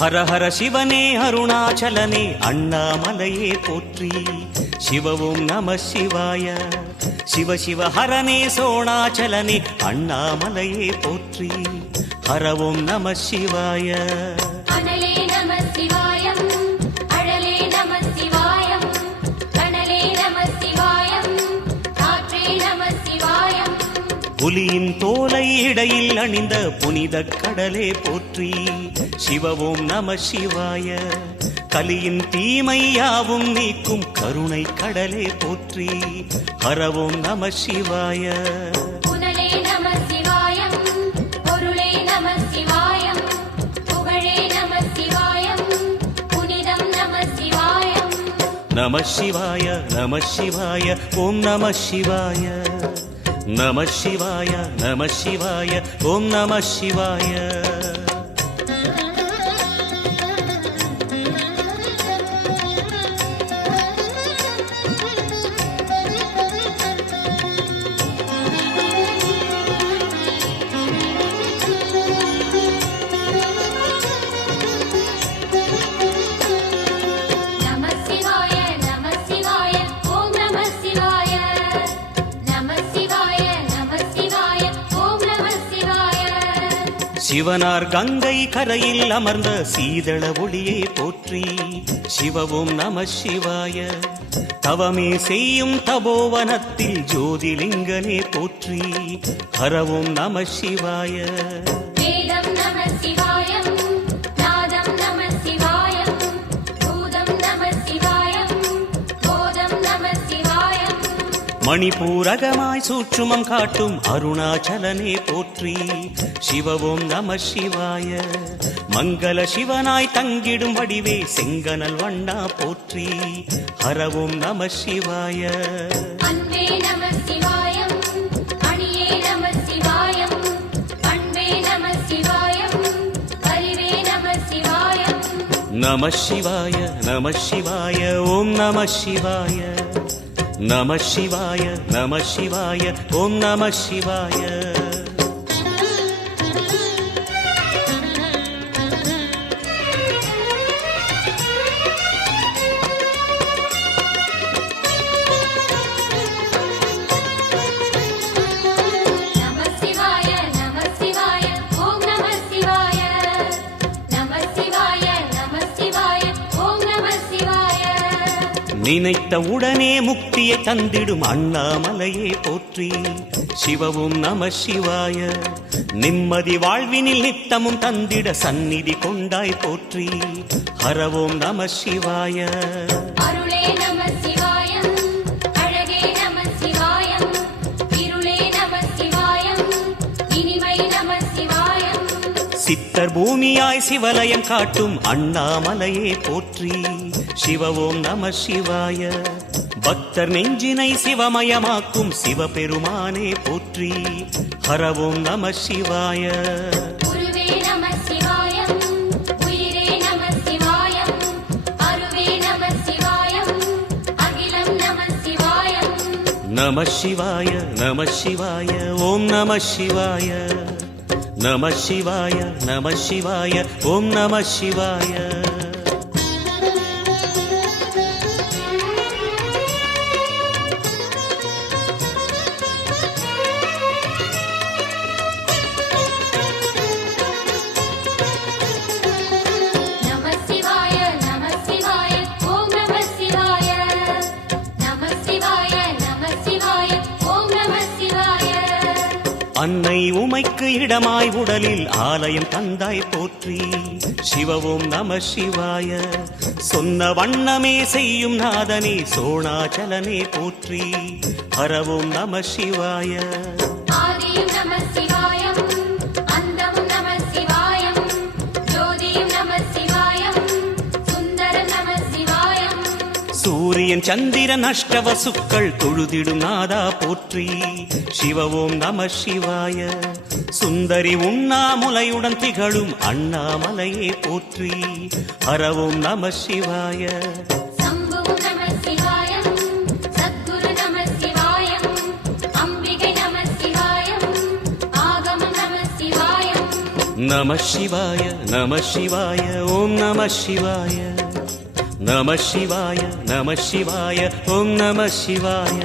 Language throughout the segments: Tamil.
ஹர ஹர சிவனே அருணாச்சலனே அண்ணாமலையே போற்றி. சிவவும் நம சிவாய. சிவ சிவ ஹரனே சோணாச்சலனே அண்ணாமலையே போற்றி. ஹரவும் நம சிவாய. அனலே நம சிவாயம், அழலே நம சிவாயம், கனலே நம சிவாயம், காற்றே நம சிவாயம். புலியின் தோலை இடையில் அணிந்த புனித கடலே போற்றி. சிவவும் நம சிவாய. கலியின் தீமையாவும் நீக்கும் கருணை கடலே போற்றி. ஹரவும் நம சிவாய. புனலே நம சிவாயம், பொருளே நம சிவாயம், புகழே நம சிவாயம், புனிதம் நம சிவாயம். நம சிவாய நம சிவாய ஓம் நம சிவாய. நம சிவாய நம சிவாய ஓம் நம சிவாய. சிவனார் கங்கை கரையில் அமர்ந்த சீதள ஒளியே போற்றி. சிவவும் நம சிவாய. தவமே செய்யும் தபோவனத்தில் ஜோதிலிங்கனே போற்றி. ஹரவும் நம சிவாய. வேதம் நம சிவாயம், நாதம் நம சிவாயம், பூதம் நம சிவாயம், போதம் நம சிவாயம். மணிபூரகமாய் சூட்சுமம் காட்டும் அருணாச்சலனே போற்றி. சிவவும் நம சிவாய. மங்கள சிவனாய் தங்கிடும் வடிவே செங்கனல் வண்ணா போற்றி. ஹரவும் நம சிவாய. அன்பே நம சிவாயம், அணியே நம சிவாயம், பண்பே நம சிவாயம், அறிவே நம சிவாயம். நம சிவாய நம சிவாய ஓம் நம சிவாய. நம சிவாய நம சிவாய ஓம் நம சிவாய. நினைத்த உடனே முக்தியை தந்திடும் அண்ணாமலையே போற்றி. சிவவும் நம சிவாய. நிம்மதி வாழ்வினில் நித்தமும் தந்திட சந்நிதி கொண்டாய் போற்றி. ஹரவோம் நம சிவாய. அருளே நம சிவாயம், அழகே நம சிவாயம், இருளே நம சிவாயம், இனிமை நம சிவாயம். சித்தர் பூமியாய் சிவலயம் காட்டும் அண்ணாமலையே போற்றி. சிவவோம் நம சிவாய. பக்தர் நெஞ்சினை சிவமயமாக்கும் சிவபெருமானே போற்றி. ஹரவோம் நம சிவாய. குருவே நம சிவாயம், உயிரே நம சிவாயம், அருவே நம சிவாயம், அகிலம் நம சிவாயம். நம சிவாய நம சிவாய ஓம் நம சிவாய. நம சிவாய நம சிவாய ஓம் நம சிவாய. அன்னை உமைக்கு இடமாய் உடலில் ஆலயம் தந்தாய் போற்றி. சிவவோம் நம சிவாய. சொன்ன வண்ணமே செய்யும் நாதனே சோணாச்சலனே போற்றி. ஹரவோம் நம சிவாய. ஆதியும் நம சிவாயம், அந்தமும் நம சிவாயம், ஜோதியும் நம சிவாயம், சுந்தரம் நம சிவாயம். சூரியன் சந்திரன் அஷ்டவசுக்கள் தொழுதிடும் நாதா போற்றி. சிவவோம் நம சிவாய. சுந்தரி உண்ணாமுலையுடன் திகழும் அண்ணாமலையே போற்றி. ஹரவோம் நம சிவாய. சம்புவும் நம சிவாயம், சத்குரு நம சிவாயம், அம்பிகை நம சிவாயம், ஆகமம் நம சிவாயம். நம சிவாய நம சிவாய ஓம் நம சிவாய நம சிவாய நம சிவாய ஓம் நம சிவாய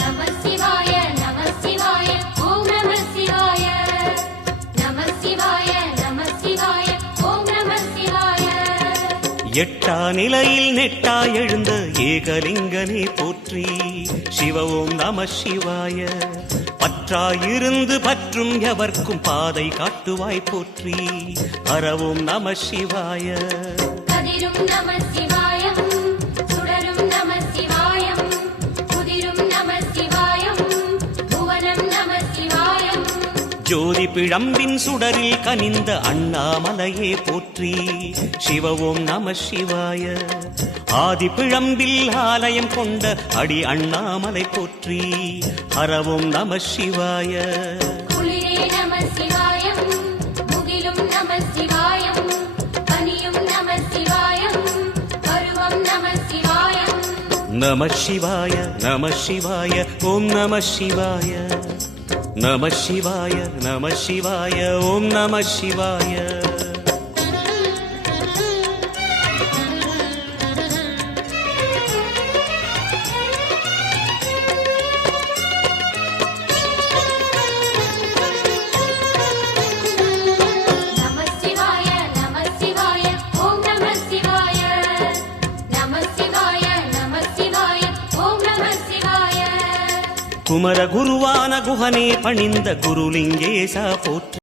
நம சிவாய நம சிவாய ஓம் நம சிவாய நம சிவாய நம சிவாய ஓம் நம சிவாய எட்டா நிலையில் நெட்டாய் எழுந்த ஏகலிங்கனே போற்றி சிவ ஓம் நம சிவாய பற்றாயிருந்து பற்றும் எவர்க்கும் பாதை காட்டுவாய் போற்றி ஹரவோம் நம சிவாய கதிரும் நம சிவாயம் சுடரும் நம சிவாயம் குதிரும் நம சிவாயம் புவனம் நம சிவாயம் ஜோதி பிழம்பின் சுடரில் கனிந்த அண்ணாமலையே போற்றி சிவ ஓம் நம சிவாய ஆதி பிழம்பில் ஆலயம் கொண்ட அடி அண்ணாமலை போற்றி ஹரவோம் நம சிவாய குளிரே நம சிவாயம் முகிலும் நம சிவாயம் பனியும் நம சிவாயம் பருவம் நம சிவாயம் நம சிவாய நம சிவாய ஓம் நம சிவாய நம சிவாய நம சிவாய ஓம் நம சிவாய நம சிவாய நம சிவாய ஓம் நம சிவாய நம சிவாய நம சிவாய ஓம் நம சிவாய குமர குருவான குஹனே பணிந்த குருலிங்கேசா போற்றி